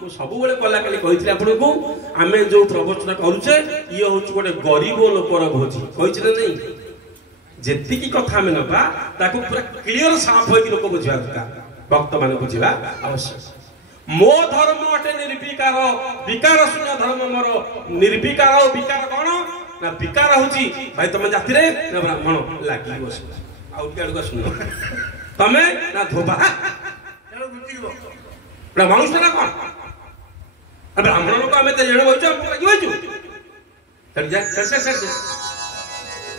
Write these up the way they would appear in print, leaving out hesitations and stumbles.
ମୁଁ ସବୁବେଳେ କଲା କାଲି କହିଥିଲି ଆପଣଙ୍କୁ ଆମେ ଯୋଉ ପ୍ରବଚନ କରୁଛେ ଇଏ ହଉଛି ଗୋଟେ ଗରିବ ଲୋକର ଭୋଜି କହିଛି ନା ନାଇଁ ଯେତିକି କଥା ଆମେ ନବା ତାକୁ ପୁରା କ୍ଲିୟର ସାଫ ହେଇକି ଲୋକ ବୁଝିବା ଦରକାର ଭକ୍ତ ମାନେ ବୁଝିବା ଆବଶ୍ୟକ ମୋ ଧର୍ମ ଅଟେ ନିର୍ବିକାର ବିକାର ଶୂନ୍ୟ ଧର୍ମ ମୋର ନିର୍ବିକାର ଆଉ ବିକାର କଣ ନା ବିକାର ହଉଛି ଭାଇ ତମେ ଜାତିରେ ନା ବ୍ରାହ୍ମଣ ଲାଗି ବସ ଆଉ କେଡ଼ୁ ଶୁଣ ତମେ ନା ଧୋବା ମଣିଷ ନା କଣ ବ୍ରାହ୍ମଣ ଲୋକ ଆମେ ଜଣେ ବହିଛୁ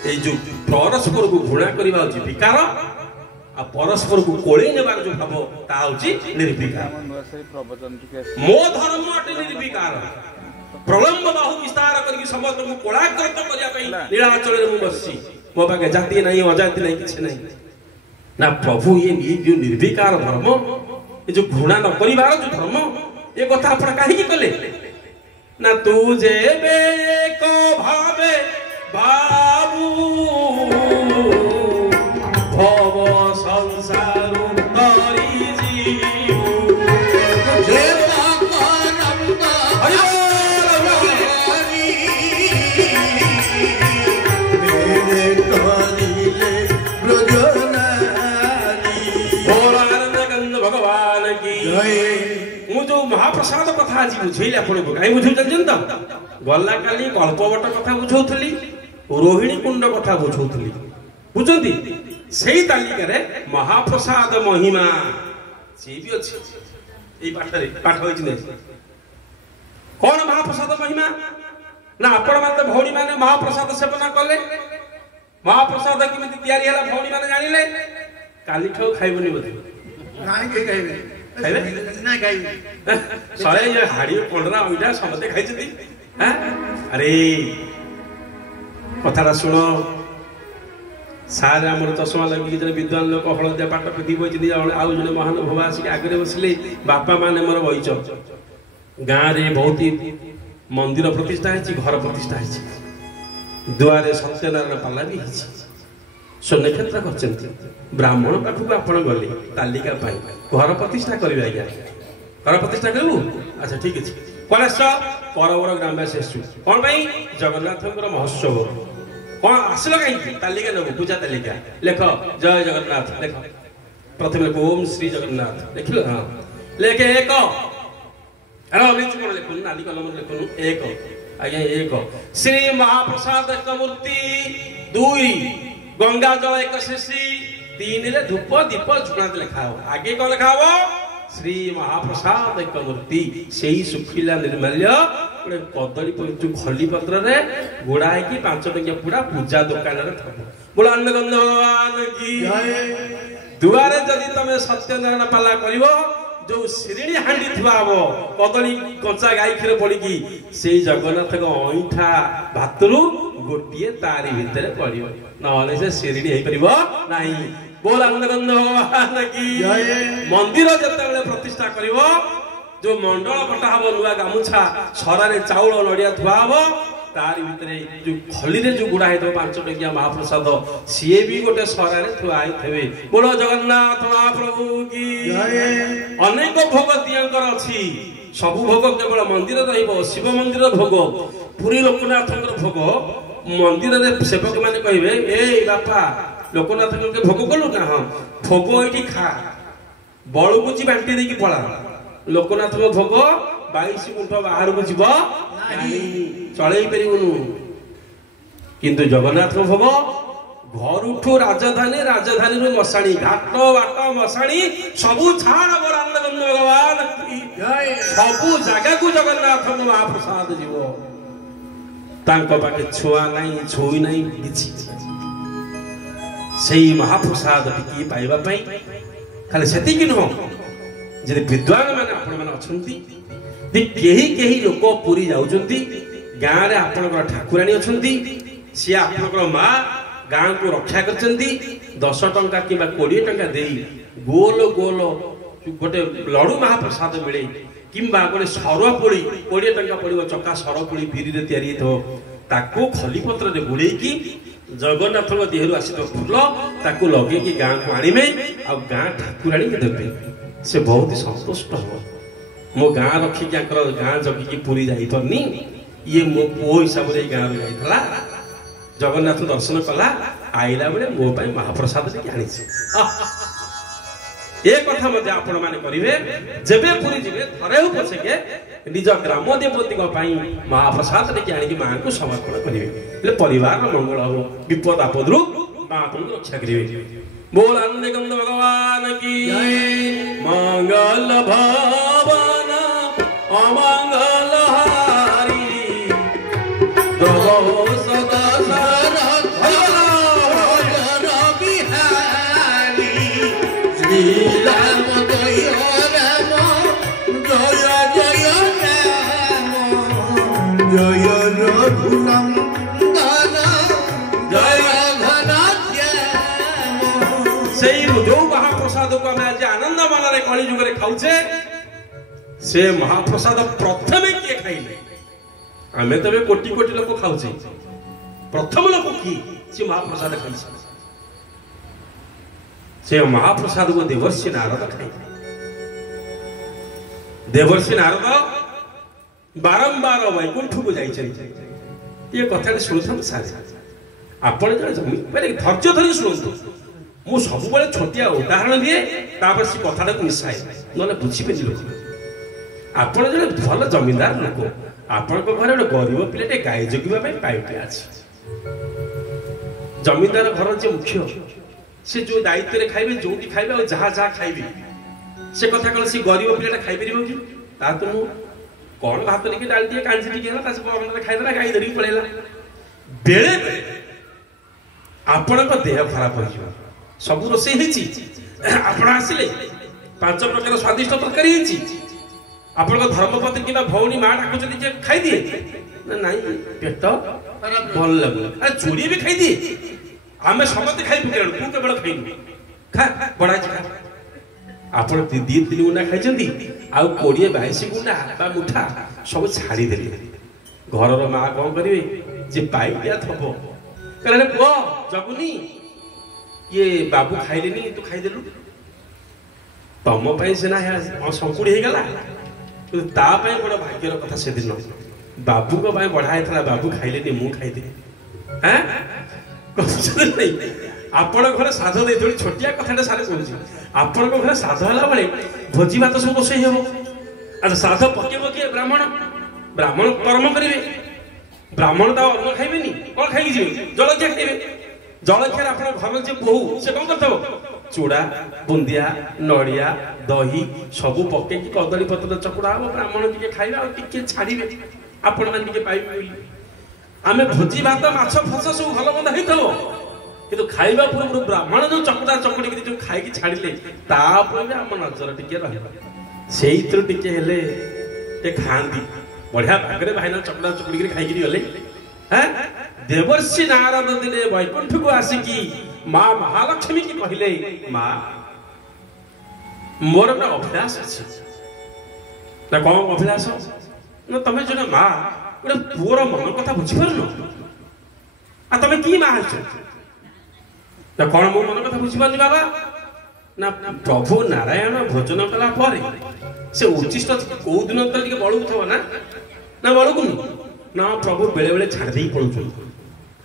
ଏଇ ଯୋଉ ପରସ୍ପରକୁ ଘୃଣା କରିବା ହଉଛି ବିକାର ଆଉ ପରସ୍ପରକୁ କୋଳେଇ ନେବାର ଯୋଉ ଭାବ ତାହା ହଉଛି ନିର୍ବିକାର ମୋ ଧର୍ମ ଅଟେ ନିର୍ବିକାର ପ୍ରଲମ୍ବ ବାହୁ ବିସ୍ତାର କରିକି ସମସ୍ତଙ୍କୁ କୋଳାଗ୍ରତ କରିବା ପାଇଁ ନୀଳାଚଳରେ ମୁଁ ବସିଛି ମୋ ପାଖେ ଜାତି ନାହିଁ ଅଜାତି ନାହିଁ କିଛି ନାହିଁ ନା ପ୍ରଭୁ ଇଏ ଯୋଉ ନିର୍ବିକାର ଧର୍ମ ଏ ଯୋଉ ଘୃଣା ନ କରିବାର ଯୋଉ ଧର୍ମ ଏ କଥା ଆପଣ କାହିଁକି କଲେ ନା ତୁ ଯେବେ ଏକ ଭାବେ ବାବୁ ଭବ ସଂସାର କରି महाप्रसाद कथा आज बुझेली आपको कहीं बुझे जानते तो गला काली कल्पवट कथा बुझौली रोहिणी कुंड कथा बुझौली बुझती से तालिकार महाप्रसाद महिमा सी भी अच्छी पाठ कौन महाप्रसाद महिमा ना आपण मैंने भौणी मैंने महाप्रसाद सेवन कले महाप्रसाद केमी या भौणी मैंने जानिले काली ठाऊ खाइबनी बोधे हाड़ी पंडरा अईटा समस्ते खाई अरे कथा शुण सारे आम चषमा लगे जो विद्वान लोक हलदिया पाट पिधि बही आउ जड़े महानुभव आसिक आगे बसिले बापा माने मोर बहीच गाँव में बहुत मंदिर प्रतिष्ठा है घर प्रतिष्ठा है दुआरे सत्यनारायण पाला भी स्वर्ण क्षेत्र कर ब्राह्मण पाखक आप गले तालिका घर प्रतिष्ठा करेंगे आज्ञा घर प्रतिष्ठा करूँ अच्छा ठीक अच्छे कलेज परवर ग्रामवासी कौन जगन्नाथ महोत्सव कौन आसल कहीं तालिका नब पूजा तालिका लेख जय जगन्नाथ लेख प्रथम ओम श्री जगन्नाथ लिख हाँ लेख एक लिखुन नाली कलम लिखुन एक आज्ञा एक श्री महाप्रसाद एक मूर्ति दुई गंगा जल एक शेषी तीन रे धूप दीप झुणा लिखा हो आगे कौन लिखा हो श्री महाप्रसाद एक मूर्ति से सुखिला निर्माल्य गोटे कदली जो खली पत्र रे गोड़ा है 5 टंकिया पूरा पूजा दुकान रे बोला अन्नगंध भगवान की दुआरे जदि तमे सत्यनारायण पाला करिवो जो श्रेणी हांडी थुआ हो कदली कंचा गाई क्षीर पड़ी से जगन्नाथ अईठा भातरू गोटे तारी भितर पड़ो ना से श्रेणी हो पार ना बोल अन्नगंध भगवान की मंदिर जिते प्रतिष्ठा कर जो मंडल कटा हम नुआ गामुछा छरारे चाउल नड़िया थुआ हम तारी भितर जो खली जो गुड़ा है 5 टंकिया महाप्रसाद सी भी गोटे सरारे थुआ थे बोलो जगन्नाथ महाप्रभु की अनेक भोग दियांकर अच्छी सबु भोग केवल मंदिर शिव मंदिर भोग पुरी लोकनाथ भोग मंदिर सेवक मैंने कहे ए बापा लोकनाथ भोग कलु ना हाँ भोग ये खा बड़कुची बांटी देकी पड़ा लोकनाथ भोग 22 गुंठ बाहर को जीव चल किंतु जगन्नाथ भोग घर उठू राजधानी राजधानी मशाणी घाट बाट मशाणी सबू छाड़ भगवान सबू जगह को जगन्नाथ महाप्रसाद जीव पाखे छुआ नहीं छुई नहीं किसी महाप्रसाद टी पाइबा खाली से नुह जब विद्वान मैंने आपण मैंने अच्छा लोक पुरी जाऊँगी गाँव में आपणकर ठाकुराणी अच्छा सी आपणकर माँ गाँव को रक्षा कर 10 टंका कि 20 टंका दे गोल गोल गोटे लड़ू महाप्रसाद मिले कि गोटे सरपुड़ी 20 टंका पड़ो चका सरपुड़ी बिरी तैयारी ताको खलीपत्र गुड़े जगन्नाथ देहरु आसी फूल ताको लगे गाँव को आने आ गाँ ठाकुराणी के देवे से बहुत ही संतुष्ट हो मो गाँ रखिक गाँ जगिकी पुरी जापरनी ये मो पुओ हिसाब से गाँव जाइला जगन्नाथ दर्शन कला आईला बेले मो महाप्रसाद टी आनी ये कथा मध्य आपण माने करिवे जेबे पुरी जिवे थरे हो पछके निज ग्राम देवती महाप्रसाद टी आनी मां को समर्पण करिवे परिवार मंगल हो विपद आपदरु मां को रक्षा करिवे। बोल आनंद भगवान की मंगल भवन अमंगल हारी प्रभु सदा श्री राम जय राम जय जय राम जय रघुनंदन जय घनश्याम। से जो महाप्रसाद को आम आज आनंद मन कली जुग खाऊे से महाप्रसाद प्रथम किए खाइले आम तबे कोटी कोटी लोक खाऊे प्रथम लोक किए से महाप्रसाद खाई से महाप्रसाद को देवर्षि नारद खाई। देवर्षि नारद बारंबार वैकुंठ को जाए ये कथा शुणुता सारे आपण धैर्य धरी शुणु मु सब छोटिया उदाहरण दिए से कथा को मिसाए ना बुझीपे आपण जो भल जमींदार लोक आपण घर गोटे गरीब पिलाटे गाई जगिवा पाइपे अच्छे जमींदार घर जो मुख्य से जो दायित्व खाइबे जो खाइबे और जहाँ जहाँ खाइबे से कथा कल सी गरीब पिलाटा खाई पार कि तो मु कौन भात टे डाल दिए कांजी टे खाईदेला गाई धरिक पड़ेगा बेले बेले आपण देह खराब हो सब रोसे आपण आसिले 5 प्रकार स्वादिष्ट तरकारी आपण धर्मपत्नी कि भौणी माँ डाकुच खाई दिए ना पेट भल लगुला चोरी भी खाई दिए आमे समस्त खाई पकेलु तू केवल खाइनु खा बड़ा खा आपण 2-3 गुंडा खाई आ 20-22 गुंडा बा मुठा सब छाड़ी देले घर माँ कौन करिवे जे पाई दिया थबो कहले पुओ जगुनी ये बाबू खाइलेनी तू खाइदेलु तम पाई सेना संकुड़ी हो गला ता बड़ भाग्यर कथा से दिन बाबू को बढ़ाई था बाबू खाइलेनी मु खाइदे हैं नहीं आपण घर साध दे छोटिया कथा सारे कहूँ आपण घर साध है बेले भोजी भात सब रोषे हम अच्छा साध पकेब किए ब्राह्मण ब्राह्मण कर्म करेंगे ब्राह्मण तो अन्न खाइबे कौन खाई जी जलखिया खाइबे जलखिया आप घर जो बोहू से कौन कर चूड़ा बुंदिया नड़िया दही सबू पके कदली पत्र चकुड़ा हम ब्राह्मण टी खाइबे टे छाड़े आपण मैंने पाइबे आम भोजी भात माछ फस सब भल मंद होता कि खाइबा पूर्व ब्राह्मण जो चकुड़ा चकुड़ी जो खाई छाड़े आम नजर टे से खाती बढ़िया भागे भाईना चकुड़ा चकुड़ी खाई गले देवर्षि नारद दिने वैकुंठ को आसिकी माँ महालक्ष्मी की कहले माँ मोर गोटे अभिलाष अच्छे ना कौन अभिलाष ना तुम जो माँ गोटे पुअर मन कथा बुझीपार तुम कि माँ ना कौन मो मन कथा बुझीपार बाबा ना प्रभु नारायण भोजन कला से उचिष्ट कौ दिन तो बड़ू थो ना बड़ू ना प्रभु बेले बेले छाड़ दे पड़ू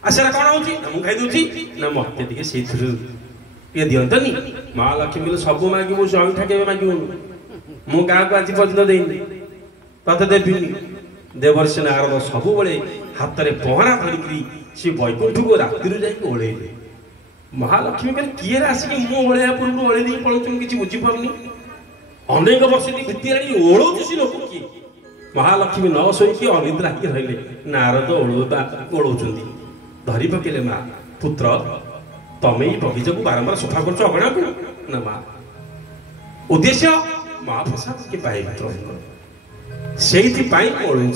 आशा कौन हो खाई ना मत से दिंतनी माँ लक्ष्मी सब मांगी मुझे अंगठा के मांगू मु गाँ को आज पर्यटन देनी तते देवी देवर्षि नारद सब बड़े हाथ में पहरा धरिकी सी वैकुंठ को राति जाकि ओल्ले महालक्ष्मी कहले किए आसिक मु ओढ़ा पूर्व ओढ़ दे पड़ो कि बुझीपारनी अनेक वर्ष बीती ओढ़ सी लोक किए महालक्ष्मी न शोकी अनिद्रा कि रही नारद ओढ़ धरी पकेले माँ पुत्र तमें ही बगीचा को बारंबार सफा कर अगणा को ना माँ उद्देश्य महाप्रसाद के पाइब से ओढ़ी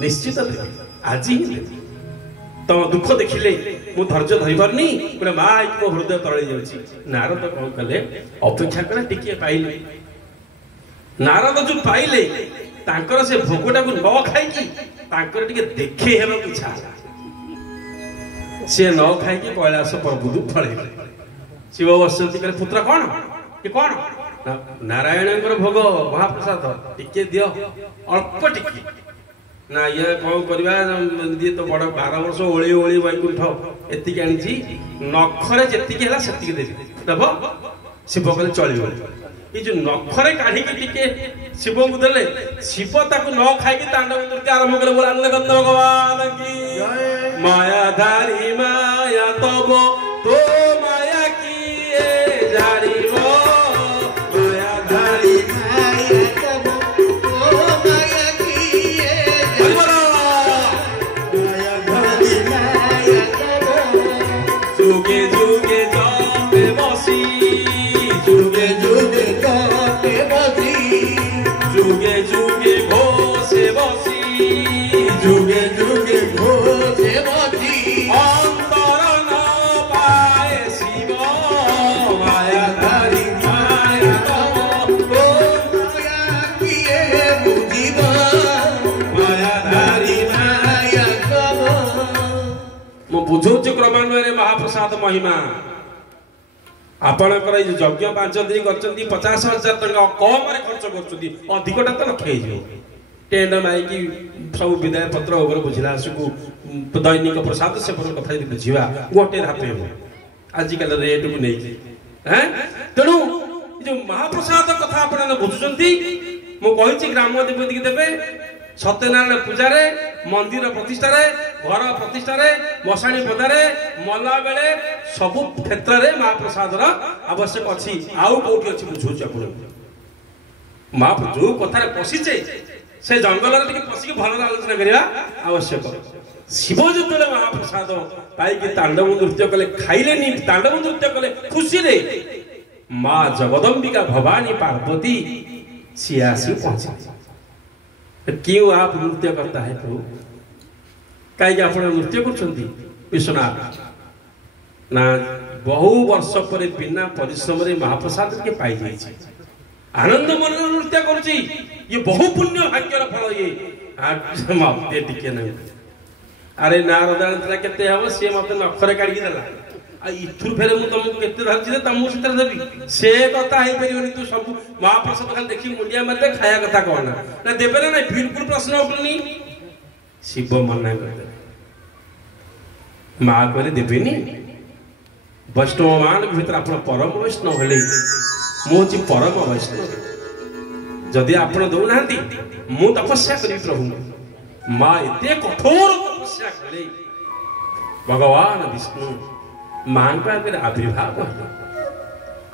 निश्चित आज ही तुम दुख देखिले मु धैर्य धरी पारनी गोटे माँ मो हृदय तले जाऊँगी नारद कौन कले अपेक्षा कर टिके पाइले नारद जो पाइले तांकर से भोगटा को न खाई देखे हेबा इच्छा सी न खाई कैलाश प्रभु फल शिव बसती पुत्र कौन ये कौन नारायण भोग महाप्रसाद टिके दियो अल्प टिके ना ये कौन करवा दिए तो बड़ 12 वर्ष ओली ओली वैकुंठ एतिक आनी नखरे जी है से देव शिव कहे चलो ये जो नखरे काढ़ी टिके शिव को देले शिव ताकू न खाई तांडव नृत्य आरंभ कले बोला भगवान की मायाधारी माया तब तो माया की जानिबो मायाधारी माया तब तो माया की मायाधारी माया तब जुगे जुगे जापे बसी जुगे जुगे जापे बसी जुगे जुगे घोषे बसी जुगे जुगे घोषे बसी अंतर न पाए शिव मायाधारी माया तब तो माया किए बुझिब मायाधारी माया तब मु बुझौछि क्रमान्वये महाप्रसाद महिमा आपणकर यज्ञ 5 दिन कर 50,000 टका कम खर्च करधिकटा तो लक्ष्य टेंट माइकी सब विदाय पत्र वगैरह बुझला दैनिक प्रसाद से कथा बुझा गोटे धापे आजिकल रेट को नहीं तेणु जो महाप्रसाद कथा आप बुझुंट मुझे ग्राम देवती देवे सत्यनारायण पूजा मंदिर प्रतिष्ठा घर प्रतिष्ठा मशाणी पदारे मला बेले सबु क्षेत्र में महाप्रसाद आवश्यक अच्छी आउ कौटी अच्छी बुझे आप जो कथार पशिचे से जंगल पशिक भल आलोचना करवा आवश्यक शिव जो महाप्रसाद पाई तांडव नृत्य कले खाइले तांडव नृत्य कले खुशी रे माँ जगदम्बिका भवानी पार्वती सी आसी पहुंचे क्यों आप नृत्य करता है प्रभु कहीं आप नृत्य कर विश्वनाथ ना बहु वर्ष पर बिना परिश्रम महाप्रसाद के पाई जाए आनंद मन नृत्य करुच्ची ये बहु पुण्य भाग्यर फल ये टिके नहीं अरे ना रदान के हम सी मत नखरे काढ़ी देला इथुर फेरे मु तुमको केते धरछि तुमको से देबी से कथा हे परियोनी तू सब महाप्रसाद खाली देखि मुंडिया मते खाया कथा कहना ना देबे ना बिल्कुल प्रश्न उठनी शिव मना कर मां करे देबेनी वैष्णव मान भीतर अपन परम वैष्णव हेले मु जी परम वैष्णव जदि आपण दउ नांती मु तपस्या करी प्रभु मां एते कठोर तपस्या करे भगवान विष्णु मां का आविर्भाव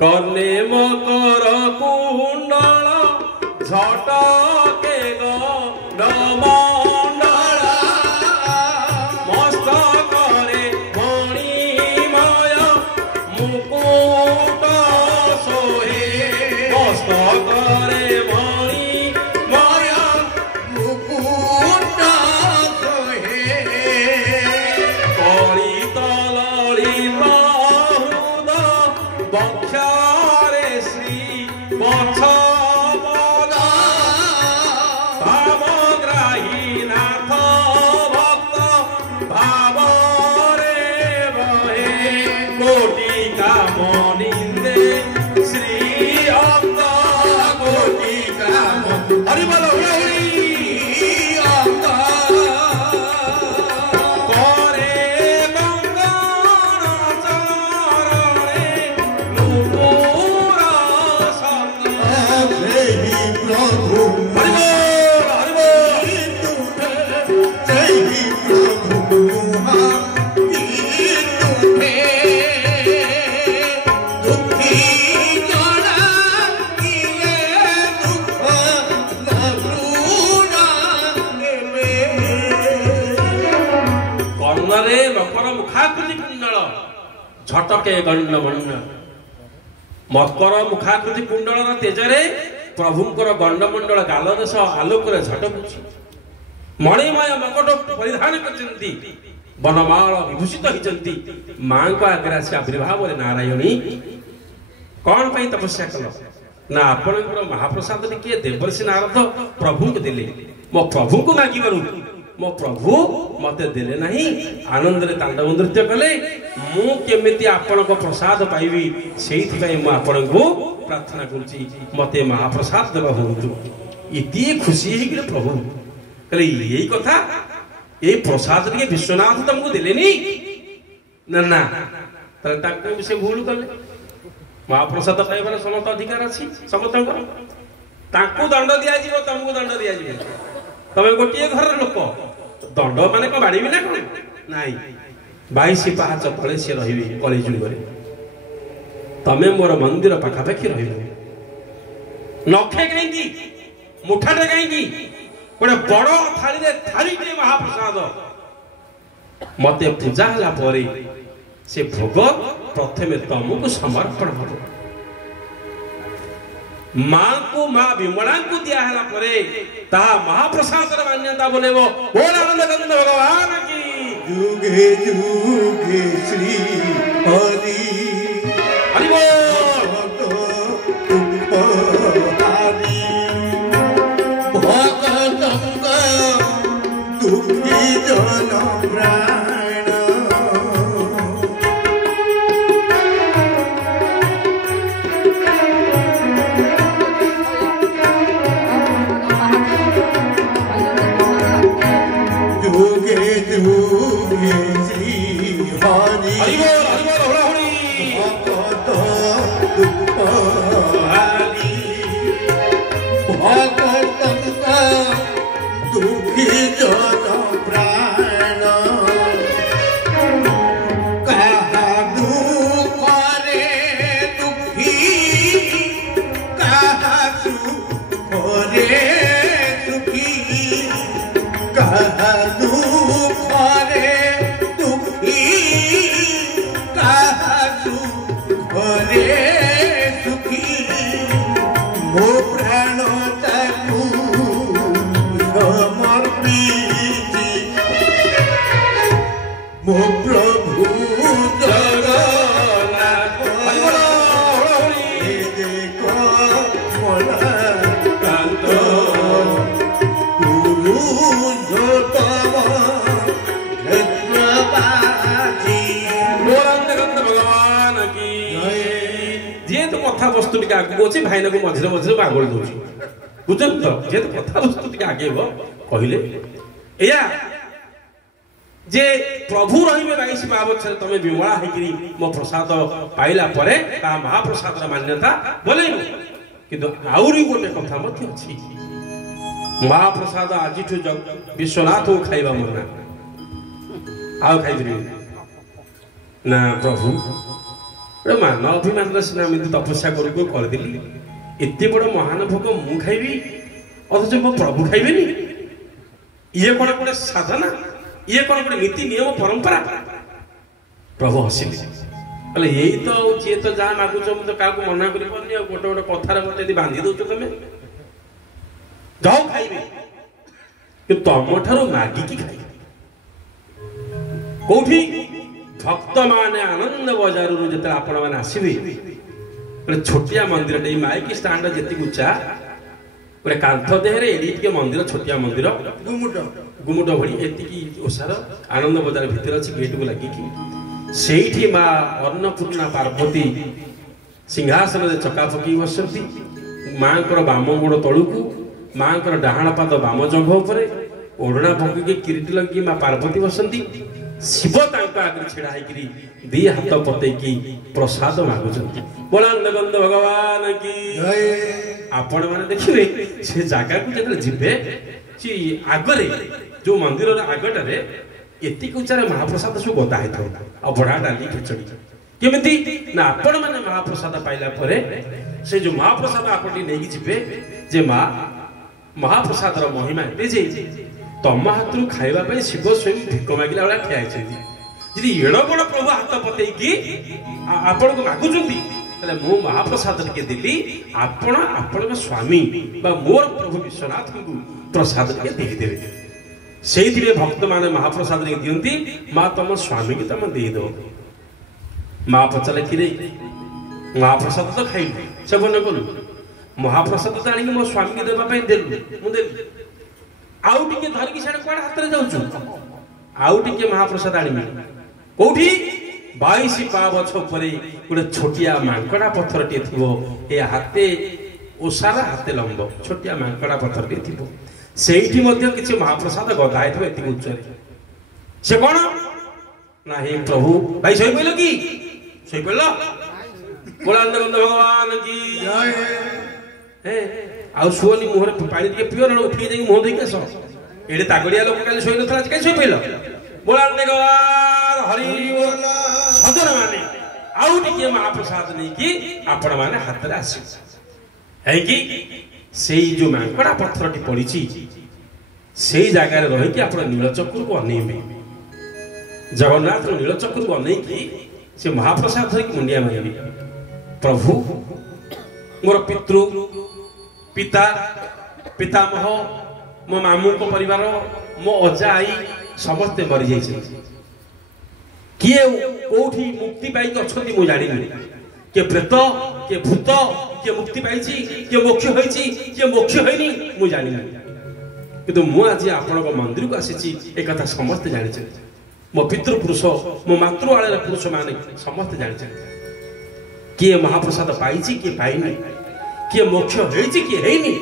कर्णे मकर कुंडल झटके गमंडल मस्तक रे मणिमय मुकुट सोहे मस्तक रे मणिमय मुकुट सोहे कलित ललित बक्षारे श्री बक्ष भावग्राही नाथ भक्त भाव रे बहे कोटि कामनिंदे श्री अंग कोटि काम हरि बोल झटके गंडमंड मकर मुखाकृति कुंडल तेजरे प्रभुंकर गंडमंडल गालदेश आलोक झटकुची मणिमय मकट परिधान करचंती वनमाल विभूषित होती मां को आगे आसी आविर्भाव नारायणी कौन पाई तपस्या कल ना आपणकर महाप्रसाद किए देवर्षि नारद प्रभु को देले मो प्रभु को मागिबारु मो प्रभु मते देले नहीं आनंद रे तांडव नृत्य कले मु केमिति आपण को प्रसाद पाइबी सेहित पई मु आपण को प्रार्थना करछि मते महाप्रसाद देबा होतु इति खुशी हे कि प्रभु कले यही कथा ए प्रसाद के विश्वनाथ तुमको देलेनी ना ना तर ताको से भूल कले महाप्रसाद पाइबार समस्त अधिकार अछि समस्त ताको दंड दिया जीवो तुमको दंड दिया जीवो तमे गोटिए घर लोक दंड माने को बाड़ी ना कोन नाही 22 पाहाच तळे से रहिबे कली जुगरे तमे मोर मंदिर पाखा पाखी रहिबे नखे काईकी मुठाटे काईकी गोटे बड़ थाली रे थाली के महाप्रसाद मते पूजा हला परे से भोग प्रथमे तमको समर्पण हो मां को मां विमला को दिया हला परे ता महाप्रसाद रे मान्यता बोलेबो बोल आनंद कंद भगवान की जुगे जुगे श्री हरि हरि बोल दुखी जन प्राण जुगे जुगे श्री हरि हरि बोल भगत दुख हारी भगत दुखी जन प्राण कहा दुख रे दुखी कहा सुख रे दुखी कहा दुख रे दुखी कहा सुख रे सुखी मो प्राण ताकू मो प्रभु जगन्नाथ देखो मोला कांत पुरुषोत्तम क्षेत्रवासी भगवान की जे तो कथा वस्तु टिके आगु अछि भाईना को मझरे मझरे बागोल दोछि बुझन तो जे तो कथा वस्तु टिके आगे हो कहिले एया जे प्रभु रहिबे 22 बछर तमे विमला हेकरी मो प्रसाद पाइला परे ता महाप्रसाद रा मान्यता बोले किंतु आउरी गोटे कथा मथि अछि महाप्रसाद आजिठु विश्वनाथ को खाइबा मना आउ खाइबे ना प्रभु रे मान अभिमान रे सिना मिति तपस्या करू कर दिली एते बड़ महान भोग मु खाइबी अथच मो प्रभु खाइबेनी ये कोन कोन साधना ये कोन कोन नीति नियम परंपरा प्रभु हसिले अले यही तो जे तो जा मागु छ म तो का को मना करि पनी गोटे गोटे कथा रे मते बांधी दउ छ तमे जाओ खाइबे कि तम ठारो मागी की खाइ कोठी भक्त माने आनंद बजार रु जते आपण माने आसीबे बले छोटिया मंदिर टे माइक स्टैंड जति उच्चा पूरे कांथ देहरे एडी के मंदिर छोटिया मंदिर गुमुट भड़ी एति की ओसार आनंद बजार भीतर अछि गेट को लागि की सेठी मा अन्नपूर्णा पार्वती सिंहासन रे चकाचकी बसती मां कर बाम गोड़ तळुकू मां कर डाहाण पाद बाम जंघ ऊपर ओढणा पकी के किरीट लगी मां पार्वती बसंती शिव तांका आगे छिड़ा हैकरी दी हाथ पते की प्रसाद मागुचंती बोलांद गंध भगवान की जय आपण माने देखिबे से जागा को जतले जिबे ची आगरे जो मंदिर रे आगटारे एति कुचारे महाप्रसाद सु गदा हैथौ आ बडा डाली खिचड़ी केमिति ना आपण माने महाप्रसाद पाइला परे से जो महाप्रसाद आपटी नेगी जिबे जे महाप्रसाद रो महिमा एते जे तम हाथरू खाइबा पई शिव स्वयं भिक मागिला वाला ठिया छै यदि एडो बड़ प्रभु हाथ पते की आपण को मागुचंती तले मो महाप्रसाद के दिली आपण आपण स्वामी बा मोर प्रभु विश्वनाथ को प्रसाद के दे देबे सेहिथिरे भक्त माने महाप्रसाद रे दियंती मा तम स्वामी के तम दे दो मा पचले कि रे महाप्रसाद तो खाइ सेवन करू महाप्रसाद तो आनी मो स्वामी के देबा पई देलु मु देली आउ टिके धरिकी साडे कोड हातरे जाउछु आउ टिके महाप्रसाद आनिबे कोठी 22 पावछ परे गोटे छोटिया मांकड़ा पत्थर टे थिबो ए हाते ओसारा हाते लंब छोटिया मांकड़ा पत्थर टे थिबो सेठी मध्ये किछि महाप्रसाद गदाय थिबो एति उच्चरे से कोन ना हे प्रभु भाई सोई पइलो की सोई पइलो बोलांद भगवान की जय हे आ सुओनी मोहर पानी टिके पियो न उठी जाई मोह देई केसो एडे तागड़िया लोक काली सोई नथला काई सोई पइलो बोलांद भगवान हरि बोल सदन माने आउ टिके महाप्रसाद नै की आपण माने हाथ रे आसी है कि सेई जो मांकड़ा पत्थर टी पड़ी सेई जगह रही कि आप नीलचक्र को अनेबे जगन्नाथ नीलचक्र को अनेकी से महाप्रसाद धरिक मुंडिया मारे प्रभु मोर पितृ पिता पितामह मो मामू को परिवार मो अजा आई समस्ते मरी जाइछे किए कोठी मुक्ति पाई अछंती मु जानि के प्रेत के भूत के मुक्ति पाइछि के मोक्ष होइछि के मोक्ष होइनी मु जानि किंतु मु आज आपण मंदिर को आसी एक कथा समस्त जानि मो पितृ पुरुष मो मातृआलय पुरुष माने समस्त जानि किए महाप्रसाद पाइछि के पाइनी के मोक्ष होइछि के हेइनी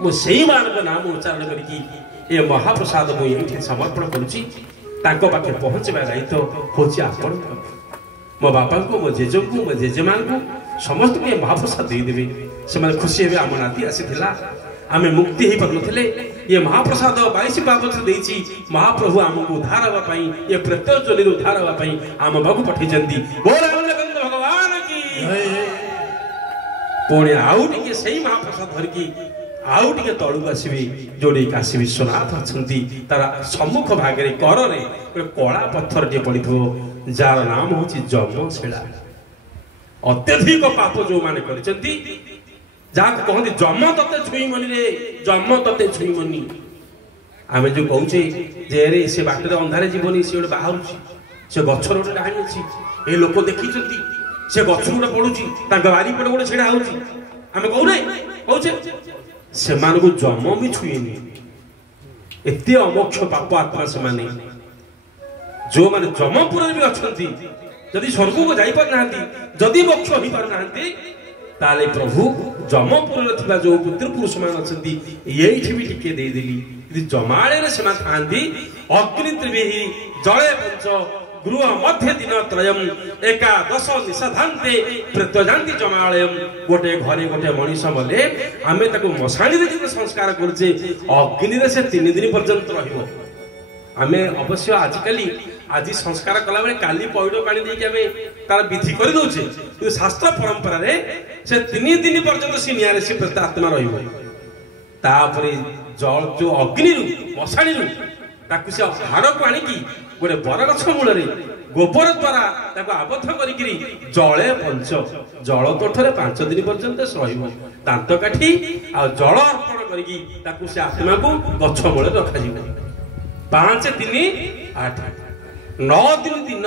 मु सेही मानक नाम उच्चारण करिकी ए महाप्रसाद मु एठी समर्पण करूछि तांको पाखे पहुंचबा दायित्व होछि आपण मो बापा को मो जेजो को मो जेजेमान को समस्त के महाप्रसाद दे देबे से माने खुशी हेबे आम नाती आसीथिला आमे मुक्ति हे पगलथिले ये महाप्रसाद 22 पावच देछि महाप्रभु हमको उद्धार हवा पई ये प्रत्यय चली उद्धार हवा पई आम बाबू पठि जंदी बोल गंध भगवान की पुणे आउट के सही महाप्रसाद धर की आउट के तळु आसीबी जोडी काशी विश्वनाथ अछंती तारा सम्मुख भागे कर रे कला पत्थर टे पडिथो जार नाम होछि जमशिला अत्यधिक पाप जो माने करिसंती जाक कहंती जम तते छुईमनी रे जम तते छुईमनी आमे जो कहूचे जे रे से बाटरे अंधारे जीवनी से बाहरुची से गछर गोटे डाहाणी अछि ए लोक देखिचंती से गछर गोटे पडुची तांग बारी पड गोटे छेडा होउची आमे कहू नै कहूचे से मान को जम भी छुईनी एते अमोक्ष पाप आत्मा से माने जो माने जमपुर भी अछंती जदि स्वर्ग को जाई पर नांती जदि मोक्ष होई पर नांती ताले प्रभु जमपुर थिबा जो पुत्र पुरुष मान अछंती एठी भी टिके दे देली यदि जमाळे रे सेमा थांती अग्नि त्रिवेही जळे पंच गृह मध्य दिन त्रयम एकादश निषाधान्ते प्रत्यजान्ति जमालयम गोटे घरे गोटे मनीष मले आमे ताको मशाणी रे जे संस्कार करजे अग्नि रे से 3 दिन पर्यंत रहिबो आमे अवश्य आज संस्कार कला बेले काली पौड़ पानी देके आमे तार विधि कर दोचे कि शास्त्र परंपरा रे से 3 दिन पर्यंत से नियारे से प्रत आत्मा रहिबो तापरे जल जो अग्नि रु मशाणी रु ताकु से हाड़ को आनी की गोटे बरगछ मूल गोबर द्वारा ताको आबद्ध करी जले पंच जल तोठरे 5 दिन पर्यंत रहिबो दांत काठी आ जल अर्पण करी ताकु से आत्मा को गछ मूल रखा जिवो 5 3 8 9 दिन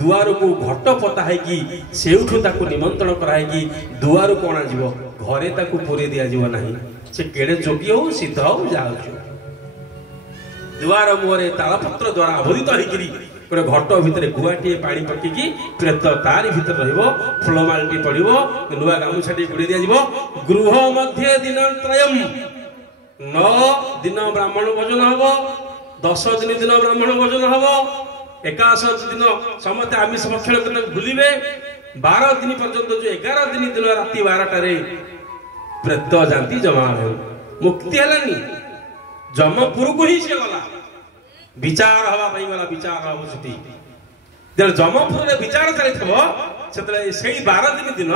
दुआर को घट पता है कि सेउठु ताकु निमंत्रण कराए कि दुआर को आना जीवो घरे ताकु पुरे दिया जीवो नाही से केड़े जोगी हो सिद्ध हो जाओ दुआर मुहरे तालपत्र द्वारा आबोधित होइकरी गोटे घट भितर गुआटी पानी पकेकी प्रेत तारी भितर रहिबो फुलमालटी पड़िबो नुआ गामुछाटी गुड़ी दिया जीवो गृह मध्य दिन त्रयम 9 दिन ब्राह्मण भोजन हबो 10 दिन ब्राह्मण भोजन हबो 81 दिन समस्त आमिष भक्षण करने भूलिबे 12 दिन पर्यंत जो 11 दिन राति 12 रे प्रेत जाति जमा हो मुक्ति हलानी जमपुर को ही से गला विचार हवा पई गला विचार हो छुटी जब जमपुर रे विचार चली थबो सेतले सेही 12 दिन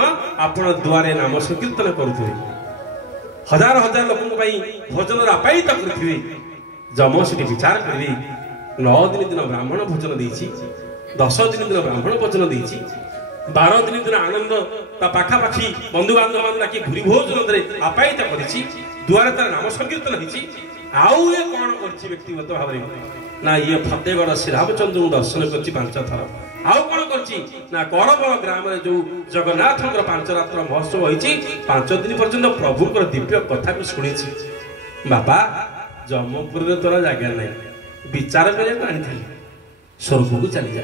आपण द्वारे नाम संकीर्तन करूथि हजार हजार लोक पई भोजन रापाई तक करथि जम सेठी विचार करबी 9 दिन ब्राह्मण भोजन देछि 10 दिन ब्राह्मण भोजन देछि 12 दिन आनंद ता पाखा पाखी बंधु बांधव मान लाकी घुरी भोजन रे आपाई तक करिछि द्वारे तार नाम संकीर्तन हिछि आउ ये कोन करछि व्यक्तिगत भाव ना ये फतेगढ़ श्री रामचंद्र दर्शन करछि 5 थर आउ कोन करछि ना करबल ग्राम रे जो जगन्नाथଙ୍କର 5 रात्र महोत्सव होइछि 5 दिन पर्यंत प्रभुଙ୍କର दिव्य कथा को सुनिछि बाबा जमपुर तोर जगह नहीं विचार करे आनी स्वर्ग को चली जा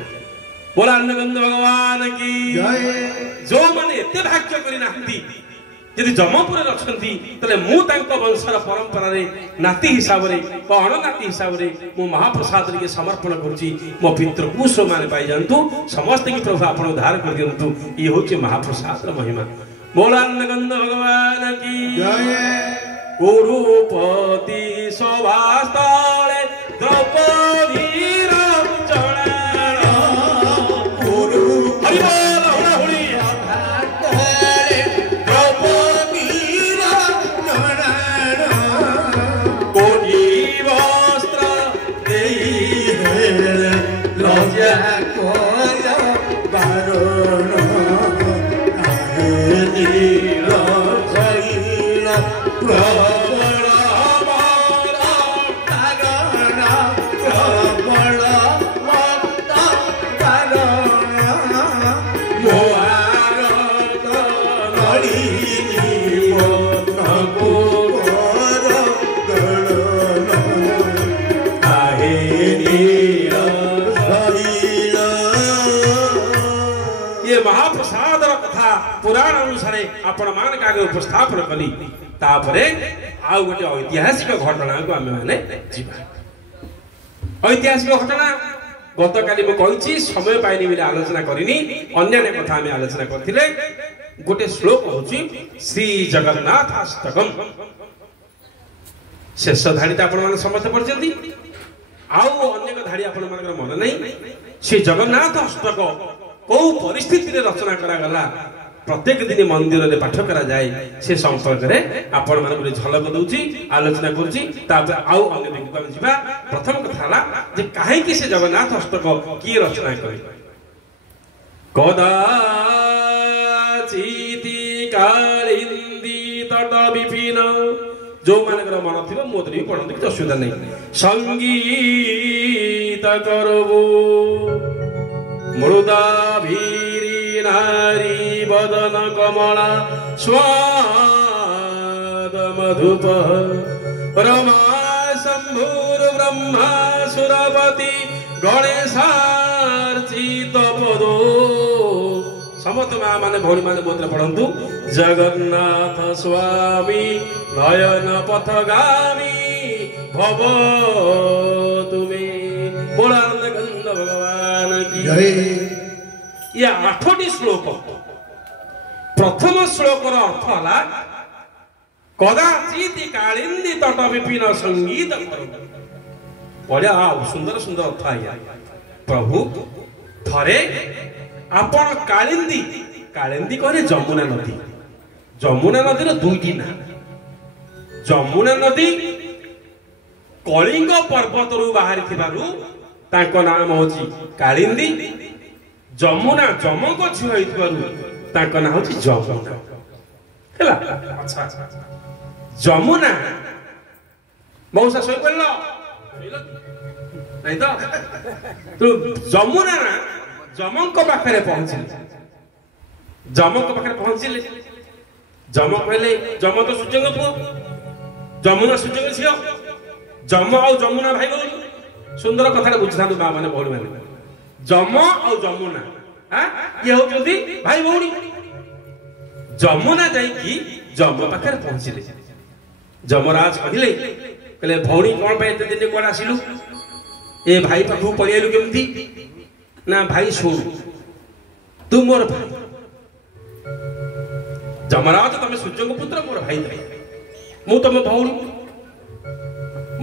बोला अन्नगंध भगवान की जो मैंने एते भाग्य करना यदि जमपुर अच्छी तेरे वंशर परंपरा नाती हिसाब से अणनाती हिसाब से मु महाप्रसाद के समर्पण करुच्ची मो पितृपुष मैंने पाई जातु समस्त की प्रभु आप उद्धार कर दिंतु ये हूँ महाप्रसाद महिमा बोला अन्नगंध भगवान की गुरुपति सभास्थले द्रौपदीर चरण गुरु द्रौपदीर चरण कोटी वस्त्र लज्जा पुराण अनुसार आपण मान का उपस्थापन कली तापरे आउ गोटे ऐतिहासिक घटना को आमे माने जीवा ऐतिहासिक घटना गत काली मु कहिछि समय पाइनी बिना आलोचना करिनी अन्य कथा आमे आलोचना करथिले गोटे श्लोक होछि श्री जगन्नाथ अष्टकम शेष धाड़ी आपण माने समस्त पढिसंती आउ अन्य धाड़ी आपण मानकर मन नहीं श्री जगन्नाथ अष्टक को परिस्थिति रे रचना करा गला प्रत्येक दिन मंदिर में पाठ करा जाए से संपर्क में आपण मान झलक दूची आलोचना करुची आउ अन्य दिन को जीवा प्रथम कथा जे काहे कि से जगन्नाथ अष्टक की रचना करे कदाचिति कालिंदी तट विपिन जो मानकर मन थिबो मोदरी पढंती कि असुविधा नहीं संगीत करबो मृदा भीरी नारी बदन कमला स्वाद मधुप रमा शंभुर ब्रह्मा सुरपति गणेशार्चित पदो समस्त माँ माने भौणी माने मंत्र पढ़ंतु जगन्नाथ स्वामी नयन पथगामी भव तुम्हें बोला गंध भगवान की या 8टी श्लोक प्रथम श्लोकर अर्थ हला कदाचित कालिंदी तट विपिन संगीत बढ़िया सुंदर सुंदर अर्थ आया प्रभु थरे आपण कालिंदी कालिंदी कहले जमुना नदी दुईटी ना जमुना नदी कलिंग पर्वत रु बाहरी थिबारु ताको नाम होची कालिंदी जमुना जमक झियो होइथिबारु ताको नाम होची जमुना हैला अच्छा जमुना मौसा सोई पड़लो नहीं तो जमुना ना जमक पाखरे पहुंचिले जमक पाखरे पहुंचिले जमक कहले जम तो सूर्यंग पुओ जमुना सूर्यंग झियो जम और जमुना भाई बोल सुंदर कथा बुझा माँ मैंने भौणी मैंने जम और जमुना ये होती भाई भौणी जमुना जाइकी जम पाखे पहुंचले जमराज कहले भौणी कौन पे एते दिन कौन आसिलु ए भाई पाखु पड़ियालु केमती ना भाई शुण तू मोर भाई जमराज तमे सूर्य पुत्र मोर भाई मु तुम भौणी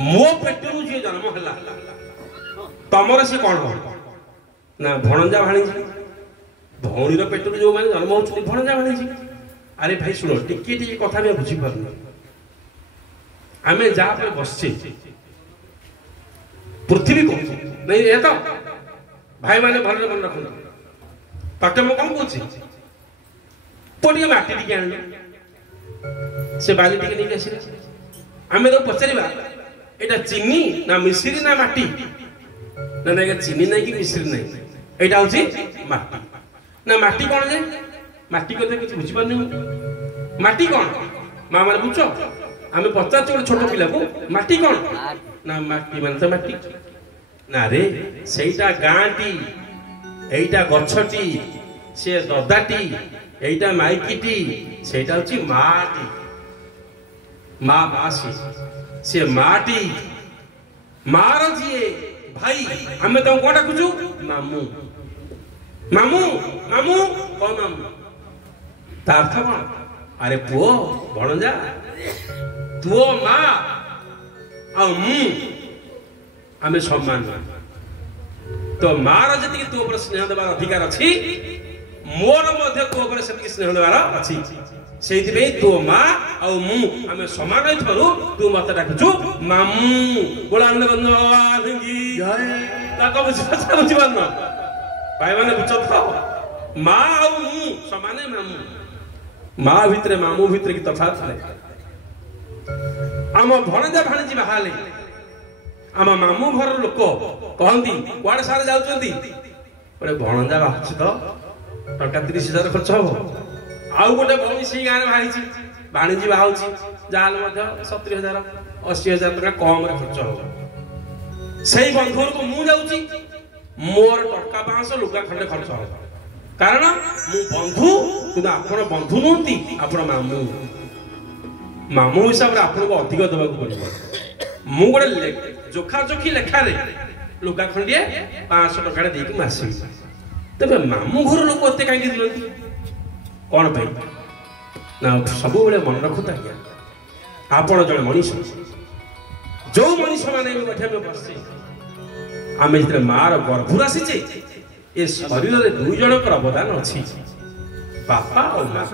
मो पेटरू जी जन्म हला तमर से कौन हो ना भणंजा भाणीजी भौणी रो पेटरू जो माने जन्म होछनी भणंजा भाणीजी अरे भाई सुनो टिके टिके कथा में बुझी परनु आमे जा पे बसछे पृथ्वी को नहीं ए तो भाई माने भले मन रखन ताके म कम कहछि पडिया माटी टिके आन से बाली टिके नहीं आसी आमे तो पचरीबा एटा चीनी ना मिश्री ना माटी ना ना चीनी नहीं कि मिश्री नहीं एटा होची माटी ना माटी कौन जे माटी कथा किछ बुझी परनु माटी कौन मां माने बुझो आमे पचार गोटे छोट पिला को माटी कौन ना माटी मान तो माटी ना रे सेटा गाँटी एटा गछटी से ददाटी एटा माइकीटी सेटा होची माटी माँ बासी से माटी मार जीए भाई हमें तो कौन डाकुचु मामू मामू मामू कौन मामू तार था कौन अरे पुओ भणजा तुओ माँ आ मु आमे सम्मान तो मार जति तो ऊपर स्नेह देवार अधिकार अछि मोर मध्य तो ऊपर सेति स्नेह देवार अछि सेति पे तो माँ आ मु आमे समान थरु तू मते डाकुचु मामू बोलान बंद भगवान की जय ताको बुझ बंद भाई माने बुझत माँ आ मु समाने मामू माँ भितरे मामू भितरे की तफात है आम भणजा भाणजी बाहाले आम मामू घर लोक कहती कुआड़े सारे जाउछंती बोले भणजा बाहुछि तो टका 30,000 खर्च हो आउ गोटे भौणी से गाँव बाहरी भाणीजी बाहुछि जाल 70,000 80,000 टका कम रे खर्च हो सही बंधु को मु जाउछि मोर टका 500 लुगा खंडे खर्च हो कारण मु बंधु किंतु आपण बंधु नहंती आपण मामू मामू हिसाब रे आपण को अधिक देबा को पड़िबो मु गोटे जोखा जोखी लेखा रे लुगा खंडिए 500 टका दे के मासी तबे मामू घर लोक ओते काई दिलंती कोन भाई ना सब बेले मन रखुता क्या आपण जण मनीष जो मनीष माने बैठे में बसছে आमे इतरे मार गर्भ रासिचे ए शरीर रे दुई जनकर अवदान अछि बापा और माँ